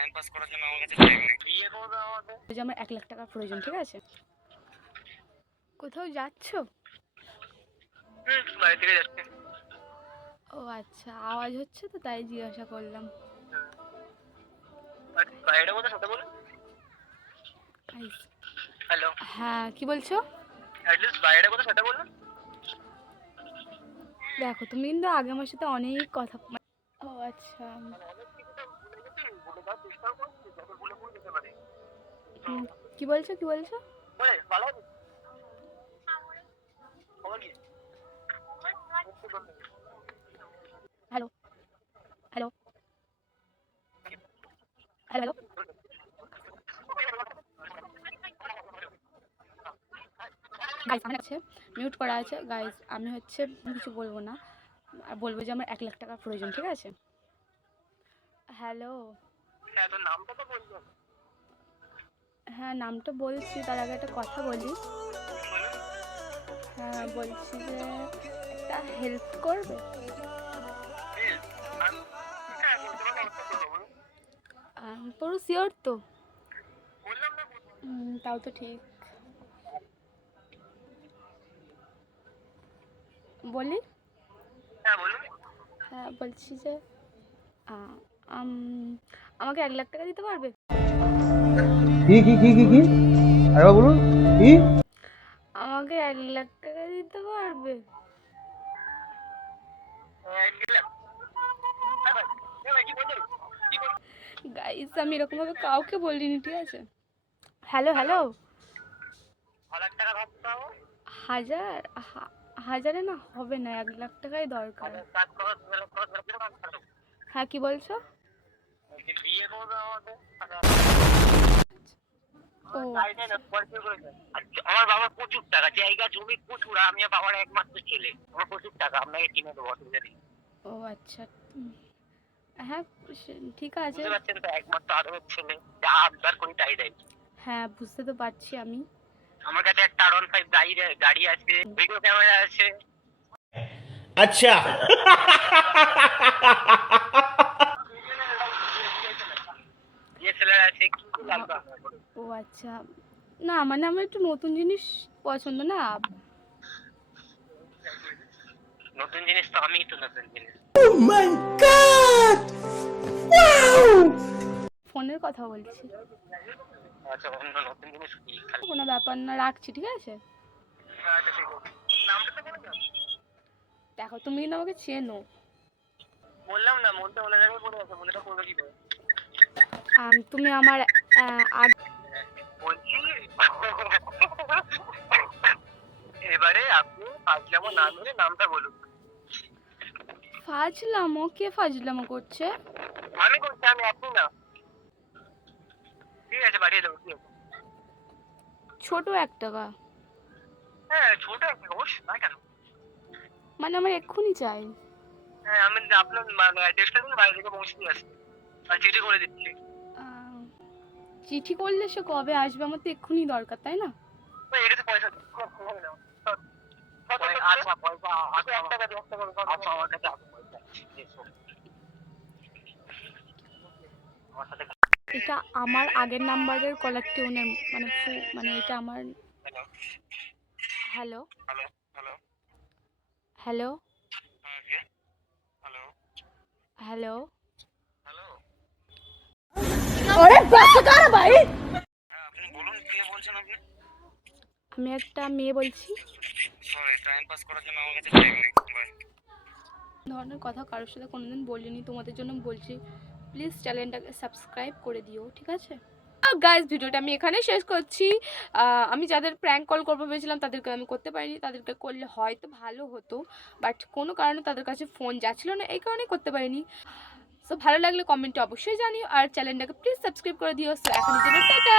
Time pass করার জন্য আমার কাছে টাইম নেই। বিয়ে করবে আমাকে? ওই যে আমার 1 লাখ টাকার প্রয়োজন, ঠিক আছে? কোথাও যাচ্ছ? বাড়ি থেকে যাচ্ছে। ও আচ্ছা, আওয়াজ হচ্ছে তো তাই জিজ্ঞাসা করলাম। বাইরেটা কোথায় সাথে বলুন। হ্যালো, হ্যাঁ, কি বলছো? অ্যাটলিস্ট বাইরেটা কোথায় সাথে বলুন। দেখো, তুমি কিন্তু আগে আমার সাথে অনেক কথা ও আচ্ছা। কি বলছো, কি বলছো? Hello, hello, hello, hello. Guys, আমার আছে মিউট করা আছে। গাইস, আমি হচ্ছে কিছু বলবো না, আর বলবো যে আমার 1 লাখ টাকার প্রয়োজন, ঠিক আছে? হ্যালো। হ্যাঁ, তোর নামটা তো বলবো। হ্যাঁ, নামটা বলছি, তার আগে একটা কথা বলি। হ্যাঁ, বলছি যে একটা হেল্প করবে? পুরো শিওর তো? তাও তো ঠিক। বলি? হ্যাঁ বলুন। হ্যাঁ, বলছি যে আমাকে 1 লাখ টাকা দিতে পারবে? কি আরে বলুন কি? আমাকে 1 লাখ টাকা দিতে পারবে? গাইস, আমি এরকম ভাবে কাউকে বলিনি, ঠিক আছে? Hello, hello. হাজার হাজারে না হবে না, 1 লাখ টাকাই দরকার। হ্যাঁ, কি বলছো? বিয়ে করবে আমাকে? ও আমার বাবার প্রচুর টাকা, জায়গা জমি প্রচুর, আমি আর বাবার একমাত্র ছেলে, আমার প্রচুর টাকা, আপনাকে কিনে দেবো, অসুবিধা নেই। ও আচ্ছা। হ্যাঁ, ঠিক আছে। বুঝতে পারছেন তো, একমাত্র আদরের ছেলে, যা আবদার করি তাই দেয়। হ্যাঁ, বুঝতে তো পারছি আমি। আমার কাছে একটা R15 গাড়ি আছে, ভিডিও ক্যামেরা আছে। আচ্ছা। DSLR আছে, কি কি লাগবে আপনার বলুন? ও আচ্ছা। না মানে আমার একটু নতুন জিনিস পছন্দ না। নতুন জিনিস তো আমিই তো নতুন জিনিস। ফোনের কথা বলছি। আচ্ছা, অন্য নতুন জিনিস কি? কোনো ব্যাপার না, রাখছি, ঠিক আছে? আচ্ছা ঠিক আছে। নামটা তো বলে দাও। দেখো, তুমি কিন্তু আমাকে চেনো। বললাম না, মনটা অন্য জায়গায় পড়ে আছে, মনেটা পড়বে কি করে? তুমি আমার বলছি এবারে আপনি ফাজলামো না মেরে নামটা বলুন। ফাজলামো? কে ফাজলামো করছে? আমি করছি, আমি আপনি না। ঠিক আছে, পাঠিয়ে দেবো, কি আছে? ছোট একটা বা হ্যাঁ, ছোট একটা অবশ্যই, না কেন? মানে আমার এক্ষুনি চাই। হ্যাঁ, আমি আপনার মানে অ্যাড্রেসটা দিন, বাইরে থেকে পৌঁছে দিয়ে আসছি, আর চিঠি করে দিচ্ছি। চিঠি করলে সে কবে আসবে? আমার তো এক্ষুনি দরকার, তাই না? ওই এটা তো পয়সা দিন। আচ্ছা, পয়সা 1 টাকা 10 টাকা আচ্ছা, আমার কাছে আছে পয়সা। আমার সাথে এটা আমার আগের নাম্বারের কলার টিউনের মানে এটা আমার। Hello, hello, hello, hello, hello, hello. Hello. আরে বাচ্চা ভাই, হ্যাঁ, আপনি বলুন, কে বলছেন আপনি? আমি একটা মেয়ে বলছি। সরি, টাইম পাস করার জন্য আমার কাছে টাইম নেই। বাই। ধরনের কথা কারোর সাথে কোনোদিন বলিনি, তোমাদের জন্য বলছি। প্লিজ চ্যানেলটাকে সাবস্ক্রাইব করে দিও, ঠিক আছে? গাইজ, ভিডিওটা আমি এখানে শেষ করছি। আমি যাদের প্র্যাঙ্ক কল করবো ভেবেছিলাম তাদেরকে আমি করতে পারিনি, তাদেরকে করলে হয়তো ভালো হতো, বাট কোনো কারণে তাদের কাছে ফোন যাচ্ছিলো না, এই কারণেই করতে পারিনি। সো ভালো লাগলে কমেন্টে অবশ্যই জানিও, আর চ্যানেলটাকে প্লিজ সাবস্ক্রাইব করে দিও। সো এখনের জন্য টাটা।